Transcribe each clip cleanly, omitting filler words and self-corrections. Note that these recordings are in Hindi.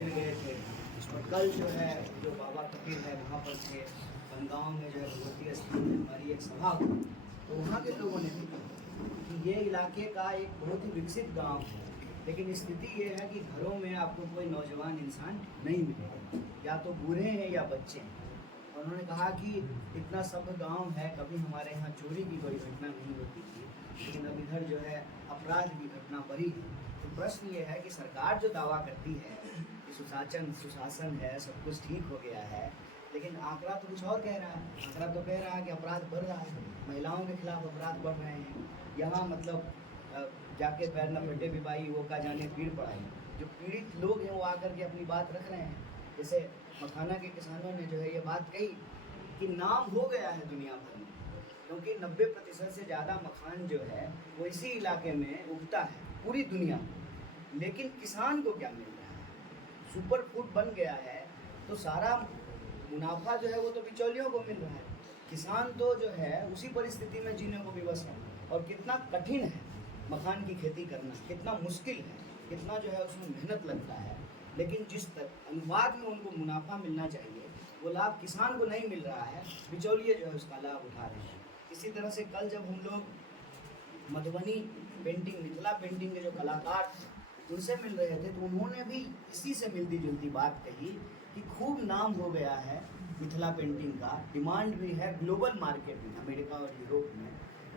गए थे। और कल जो है जो बाबा फकीर है वहाँ पर थे। बनगांव में जो है भगवती स्थान में हमारी एक सभा हुई, तो वहाँ के लोगों ने भी कहा कि ये इलाके का एक बहुत ही विकसित गांव है, लेकिन स्थिति ये है कि घरों में आपको कोई नौजवान इंसान नहीं मिलेगा, या तो बूढ़े हैं या बच्चे हैं। और उन्होंने कहा कि इतना सभ्य गांव है, कभी हमारे यहाँ चोरी की कोई घटना नहीं होती थी, लेकिन अब इधर जो है अपराध की घटना बढ़ी है। तो प्रश्न ये है कि सरकार जो दावा करती है कि सुशासन है, सब कुछ ठीक हो गया है, लेकिन आंकड़ा तो कुछ और कह रहा है। आंकड़ा तो कह रहा है कि अपराध बढ़ रहा है, महिलाओं के खिलाफ अपराध बढ़ रहे हैं। यहाँ मतलब जाके पैर न फटे विवाही वो का जाने पीड़ पड़ाई। जो पीड़ित लोग हैं वो आकर के अपनी बात रख रहे हैं। जैसे मखाना के किसानों ने जो है ये बात कही कि नाम हो गया है दुनिया भर में, क्योंकि 90% से ज़्यादा मखान जो है वो इसी इलाके में उगता है पूरी दुनिया में। लेकिन किसान को क्या मिल रहा है? सुपर फूड बन गया है, तो सारा मुनाफा जो है वो तो बिचौलियों को मिल रहा है। किसान तो जो है उसी परिस्थिति में जीने को विवश है। और कितना कठिन है मखान की खेती करना, कितना मुश्किल है, कितना जो है उसमें मेहनत लगता है, लेकिन जिस अनुपात में उनको मुनाफा मिलना चाहिए वो लाभ किसान को नहीं मिल रहा है, बिचौलिए जो है उसका लाभ उठा रहे हैं। इसी तरह से कल जब हम लोग मधुबनी पेंटिंग, मिथिला पेंटिंग के जो कलाकार थे उनसे मिल रहे थे, तो उन्होंने भी इसी से मिलती जुलती बात कही कि खूब नाम हो गया है मिथिला पेंटिंग का, डिमांड भी है ग्लोबल मार्केट में, अमेरिका और यूरोप में,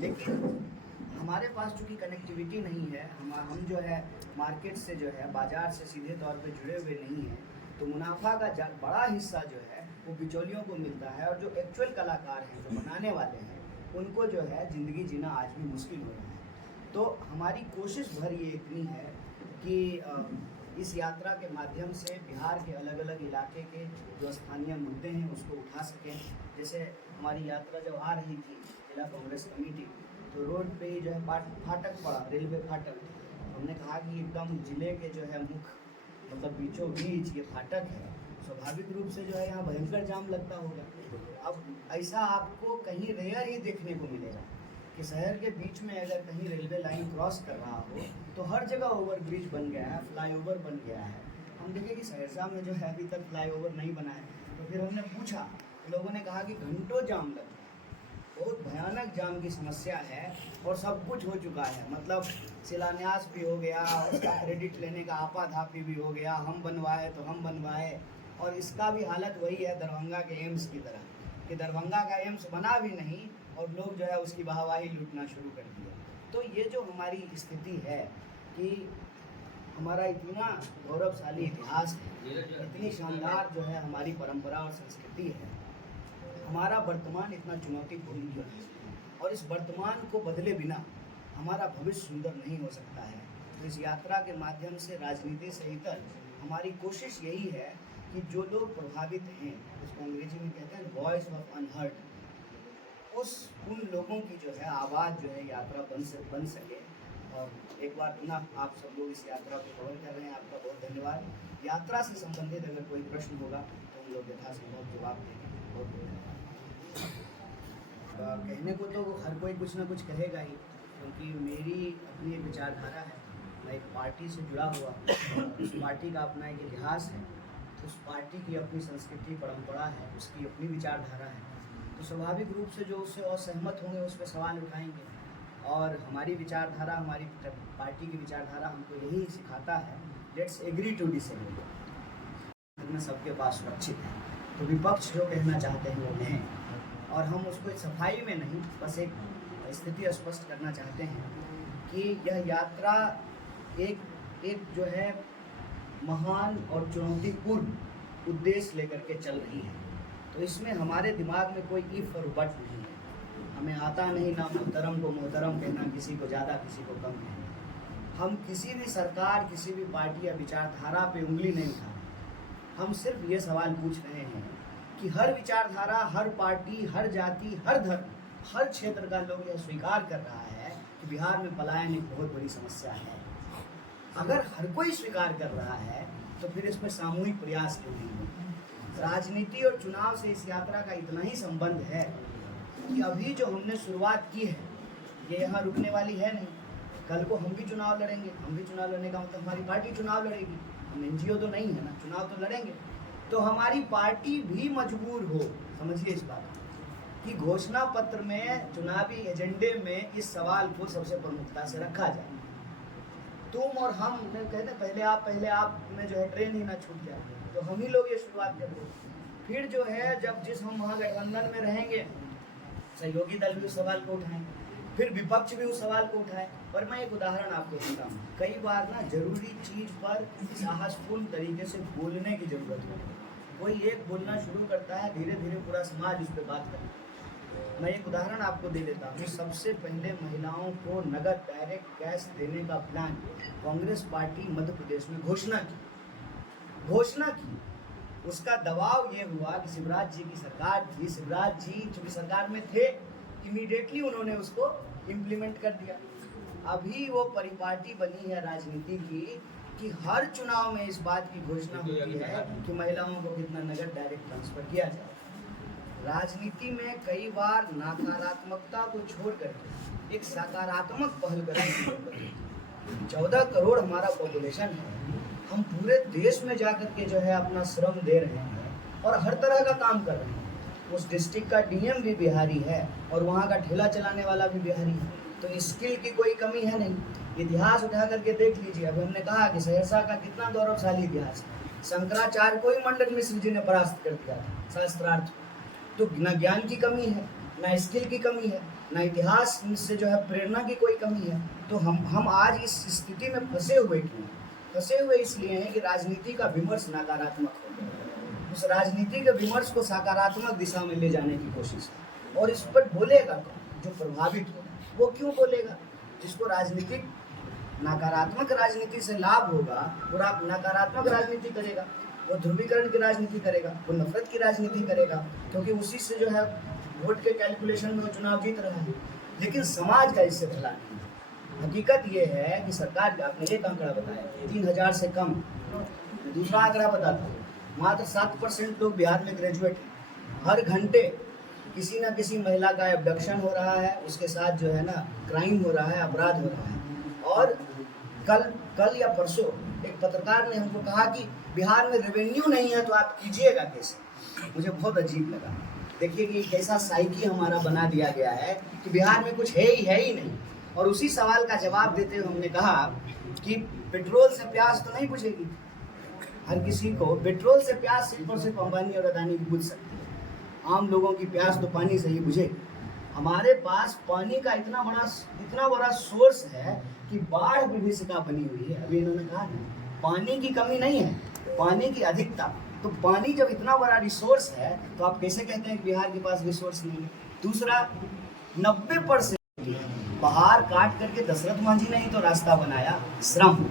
लेकिन हमारे पास चूँकि कनेक्टिविटी नहीं है, हम जो है मार्केट से जो है बाज़ार से सीधे तौर पे जुड़े हुए नहीं हैं, तो मुनाफा का बड़ा हिस्सा जो है वो बिचौलियों को मिलता है। और जो एक्चुअल कलाकार हैं, जो बनाने वाले हैं, उनको जो है ज़िंदगी जीना आज भी मुश्किल हो रहा है। तो हमारी कोशिश भर ये इतनी है कि इस यात्रा के माध्यम से बिहार के अलग अलग इलाके के जो स्थानीय मुद्दे हैं उसको उठा सकें। जैसे हमारी यात्रा जब आ रही थी जिला कांग्रेस कमेटी, तो रोड पे ही जो है फाटक पड़ा, रेलवे फाटक। हमने कहा कि एकदम जिले के जो है मुख्य मतलब बीचों बीच ये फाटक है, स्वाभाविक रूप से जो है यहाँ भयंकर जाम लगता होगा। अब ऐसा आपको कहीं रेयर ही देखने को मिलेगा कि शहर के बीच में अगर कहीं रेलवे लाइन क्रॉस कर रहा हो तो हर जगह ओवर ब्रिज बन गया है, फ्लाईओवर बन गया है। हम देखें कि सहरसा में जो है अभी तक फ्लाईओवर नहीं बना है, तो फिर हमने पूछा, लोगों ने कहा कि घंटों जाम लगता है, बहुत भयानक जाम की समस्या है। और सब कुछ हो चुका है, मतलब शिलान्यास भी हो गया, उसका क्रेडिट लेने का आपाधापी भी हो गया, हम बनवाए तो हम बनवाए। और इसका भी हालत वही है दरभंगा के एम्स की तरह, कि दरभंगा का एम्स बना भी नहीं और लोग जो है उसकी वाहवाही लूटना शुरू कर दिया। तो ये जो हमारी स्थिति है कि हमारा इतना गौरवशाली इतिहास है, इतनी शानदार जो है हमारी परंपरा और संस्कृति है, हमारा वर्तमान इतना चुनौतीपूर्ण क्यों है? और इस वर्तमान को बदले बिना हमारा भविष्य सुंदर नहीं हो सकता है। तो इस यात्रा के माध्यम से राजनीति से इतर हमारी कोशिश यही है कि जो लोग प्रभावित हैं, उसको अंग्रेजी में कहते हैं वॉइस ऑफ अनहर्ड, उन लोगों की जो है आवाज़ जो है यात्रा बन सके। और एक बार पुनः आप सब लोग इस यात्रा को कवर कर रहे हैं, आपका बहुत धन्यवाद। यात्रा से संबंधित अगर कोई प्रश्न होगा तो हम लोग यथासंभव जवाब देंगे। बहुत बहुत धन्यवाद। कहने को तो हर कोई कुछ ना कुछ कहेगा ही, क्योंकि मेरी अपनी एक विचारधारा है, मैं एक पार्टी से जुड़ा हुआ, उस पार्टी का अपना एक इतिहास है, उस पार्टी की अपनी संस्कृति परंपरा है, उसकी अपनी विचारधारा है। तो स्वाभाविक रूप से जो उससे असहमत होंगे उस पर सवाल उठाएंगे। और हमारी विचारधारा, हमारी पार्टी की विचारधारा हमको यही सिखाता है, लेट्स एग्री टू डिसएग्री। में सबके पास सुरक्षित है, तो विपक्ष जो कहना चाहते हैं वो कहें। और हम उसको सफाई में नहीं, बस एक स्थिति स्पष्ट करना चाहते हैं कि यह यात्रा एक जो है महान और चुनौतीपूर्ण उद्देश्य लेकर के चल रही है। तो इसमें हमारे दिमाग में कोई इफ और बट नहीं है। हमें आता नहीं ना मोहतरम को मोहतरम कहना, किसी को ज़्यादा किसी को कम कहना। हम किसी भी सरकार, किसी भी पार्टी या विचारधारा पे उंगली नहीं उठा रहे। हम सिर्फ ये सवाल पूछ रहे हैं कि हर विचारधारा, हर पार्टी, हर जाति, हर धर्म, हर क्षेत्र का लोग यह स्वीकार कर रहा है कि बिहार में पलायन एक बहुत बड़ी समस्या है। अगर हर कोई स्वीकार कर रहा है तो फिर इसमें सामूहिक प्रयास क्यों नहीं होगा? राजनीति और चुनाव से इस यात्रा का इतना ही संबंध है कि अभी जो हमने शुरुआत की है ये यहाँ रुकने वाली है नहीं। कल को हम भी चुनाव लड़ेंगे, हम भी चुनाव लड़ने का मतलब हमारी पार्टी चुनाव लड़ेगी। हम एनजीओ तो नहीं है ना, चुनाव तो लड़ेंगे। तो हमारी पार्टी भी मजबूर हो, समझिए इस बात कि घोषणा पत्र में, चुनावी एजेंडे में इस सवाल को सबसे प्रमुखता से रखा जाए। तुम और हम कहते पहले आप में जो है ट्रेन ही ना छूट जाए, तो हम ही लोग ये शुरुआत करते हैं। फिर जो है जब जिस हम महागठबंधन में रहेंगे, सहयोगी दल भी उस सवाल को उठाएं, फिर विपक्ष भी उस सवाल को उठाए। पर मैं एक उदाहरण आपको देता हूँ, कई बार ना जरूरी चीज पर साहसपूर्ण तरीके से बोलने की जरूरत है। कोई एक बोलना शुरू करता है, धीरे धीरे पूरा समाज उस पर बात करता है। मैं एक उदाहरण आपको दे देता हूँ। सबसे पहले महिलाओं को नगद डायरेक्ट कैश देने का प्लान कांग्रेस पार्टी मध्य प्रदेश में घोषणा की। उसका दबाव ये हुआ कि शिवराज जी की सरकार थी, शिवराज जी चूंकि सरकार में थे, इमीडिएटली उन्होंने उसको इम्प्लीमेंट कर दिया। अभी वो परिपाटी बनी है राजनीति की कि हर चुनाव में इस बात की घोषणा होती है कि महिलाओं को कितना नगद डायरेक्ट ट्रांसफर किया जाए। राजनीति में कई बार नकारात्मकता को छोड़ करके एक सकारात्मक पहल करने की जरूरत है। 14 करोड़ हमारा पॉपुलेशन है, हम पूरे देश में जाकर के जो है अपना श्रम दे रहे हैं और हर तरह का काम कर रहे हैं। उस डिस्ट्रिक्ट का डीएम भी बिहारी है और वहाँ का ठेला चलाने वाला भी बिहारी है, तो स्किल की कोई कमी है नहीं। इतिहास उठा करके देख लीजिए। अभी हमने कहा कि सहरसा का कितना गौरवशाली इतिहास है। शंकराचार्य को ही मंडन मिश्र जी ने परास्त कर दिया था शास्त्रार्थ। तो न ज्ञान की कमी है, न स्किल की कमी है, न इतिहास से जो है प्रेरणा की कोई कमी है। तो हम आज इस स्थिति में फंसे हुए क्यों? फंसे हुए इसलिए हैं कि राजनीति का विमर्श नकारात्मक हो गया। उस राजनीति के विमर्श को सकारात्मक दिशा में ले जाने की कोशिश है। और इस पर बोलेगा जो प्रभावित हो, वो क्यों बोलेगा? जिसको राजनीतिक नकारात्मक राजनीति से लाभ होगा वो नकारात्मक राजनीति करेगा, वो ध्रुवीकरण की राजनीति करेगा, वो नफरत की राजनीति करेगा, क्योंकि उसी से जो है वोट के कैलकुलेशन में वो चुनाव जीत रहा है। लेकिन समाज का इससे भला नहीं। हकीकत ये है कि सरकार, आपने एक आंकड़ा बताया 3000 से कम, दूसरा आंकड़ा बताता हूँ, मात्र 7% लोग बिहार में ग्रेजुएट हैं। हर घंटे किसी न किसी महिला का एब्डक्शन हो रहा है, उसके साथ जो है ना क्राइम हो रहा है, अपराध हो रहा है। और कल या परसों एक पत्रकार ने हमको कहा कि बिहार में रेवेन्यू नहीं है तो आप कीजिएगा कैसे? मुझे बहुत अजीब लगा। देखिए कि कैसा साइकी हमारा बना दिया गया है कि बिहार में कुछ है ही नहीं। और उसी सवाल का जवाब देते हुए हमने कहा कि पेट्रोल से प्यास तो नहीं बुझेगी। हर किसी को पेट्रोल से प्यास सिर्फ और सिर्फ अंबानी और अदानी की बुझ सकती है। आम लोगों की प्यास तो पानी से ही बुझेगी। हमारे पास पानी का इतना बड़ा सोर्स है कि बाढ़ विभीषिका बनी हुई है। अभी इन्होंने कहा पानी की कमी नहीं है, पानी की अधिकता। तो पानी जब इतना बड़ा रिसोर्स है तो आप कैसे कहते हैं कि बिहार के पास रिसोर्स नहीं है? दूसरा, 90% पहाड़ काट करके दशरथ मांझी ने ही तो रास्ता बनाया। श्रम,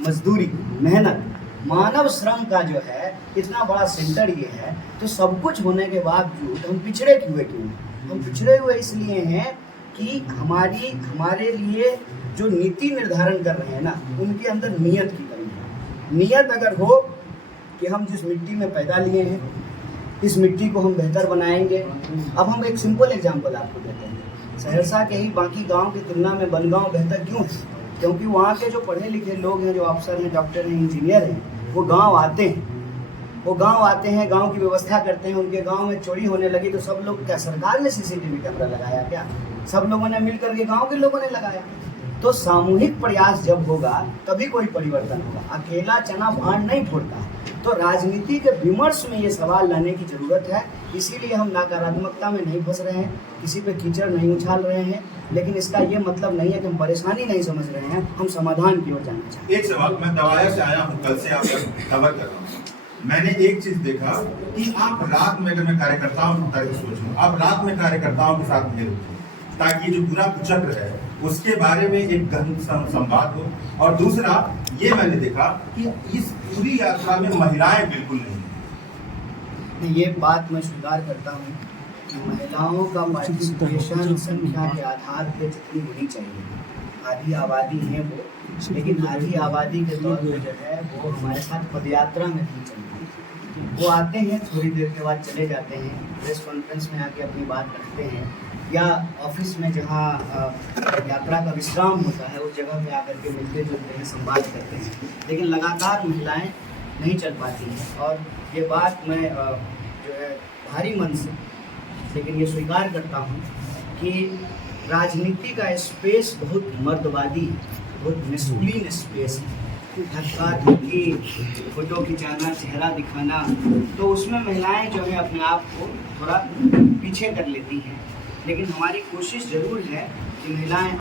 मजदूरी, मेहनत, मानव श्रम का जो है इतना बड़ा सेंटर ये है। तो सब कुछ होने के बावजूद हम पिछड़े क्यों? हम पिछड़े हुए इसलिए हैं कि हमारे लिए जो नीति निर्धारण कर रहे हैं ना, उनके अंदर नियत की कमी है। नियत अगर हो कि हम जिस मिट्टी में पैदा लिए हैं, इस मिट्टी को हम बेहतर बनाएंगे। अब हम एक सिंपल एग्जांपल आपको देते हैं। सहरसा के ही बाकी गांव की तुलना में बनगांव बेहतर क्यों है? क्योंकि वहाँ के जो पढ़े लिखे लोग हैं, जो अफसर हैं, डॉक्टर हैं, इंजीनियर हैं, वो गाँव आते हैं, गाँव की व्यवस्था करते हैं। उनके गाँव में चोरी होने लगी तो सब लोग, क्या सरकार ने CCTV कैमरा लगाया? क्या सब लोगों ने मिलकर के, गाँव के लोगों ने लगाया? तो सामूहिक प्रयास जब होगा तभी कोई परिवर्तन होगा। अकेला चना भांड नहीं फोड़ता। तो राजनीति के विमर्श में ये सवाल लाने की जरूरत है। इसीलिए हम नकारात्मकता में नहीं फंस रहे हैं, किसी पे कीचड़ नहीं उछाल रहे हैं। लेकिन इसका ये मतलब नहीं है कि हम परेशानी नहीं समझ रहे हैं, हम समाधान की ओर जाना चाहते हैं। एक सवाल, मैं दवाया से आया हूँ, कल से आपका खबर कर रहा हूँ। मैंने एक चीज देखा कि आप रात में, अगर मैं कार्यकर्ताओं की सोचूं, आप रात में कार्यकर्ताओं के साथ मिलते हैं ताकि जो पूरा कुचक्र है उसके बारे में एक गहन संवाद हो। और दूसरा ये मैंने देखा कि इस पूरी यात्रा में महिलाएं बिल्कुल नहीं। ये बात मैं स्वीकार करता हूँ कि महिलाओं का पार्टिसिपेशन संख्या के आधार पर जितनी होनी चाहिए, आधी आबादी है वो, लेकिन आधी आबादी के तौर पर जो है वो हमारे साथ पदयात्रा में नहीं चल रही। वो आते हैं, थोड़ी देर के बाद चले जाते हैं, प्रेस कॉन्फ्रेंस में आके अपनी बात रखते हैं, या ऑफिस में जहाँ यात्रा का विश्राम होता है उस जगह पे आकर के मिलते जुलते हैं, संवाद करते हैं, लेकिन लगातार महिलाएं नहीं चल पाती हैं। और ये बात मैं जो है भारी मन से लेकिन ये स्वीकार करता हूँ कि राजनीति का स्पेस बहुत मर्दवादी, बहुत मैस्कुलिन स्पेस है। धक्का धक्की, फोटो खिंचाना, चेहरा दिखाना, तो उसमें महिलाएं जो है अपने आप को थोड़ा पीछे कर लेती हैं। लेकिन हमारी कोशिश ज़रूर है कि महिलाएं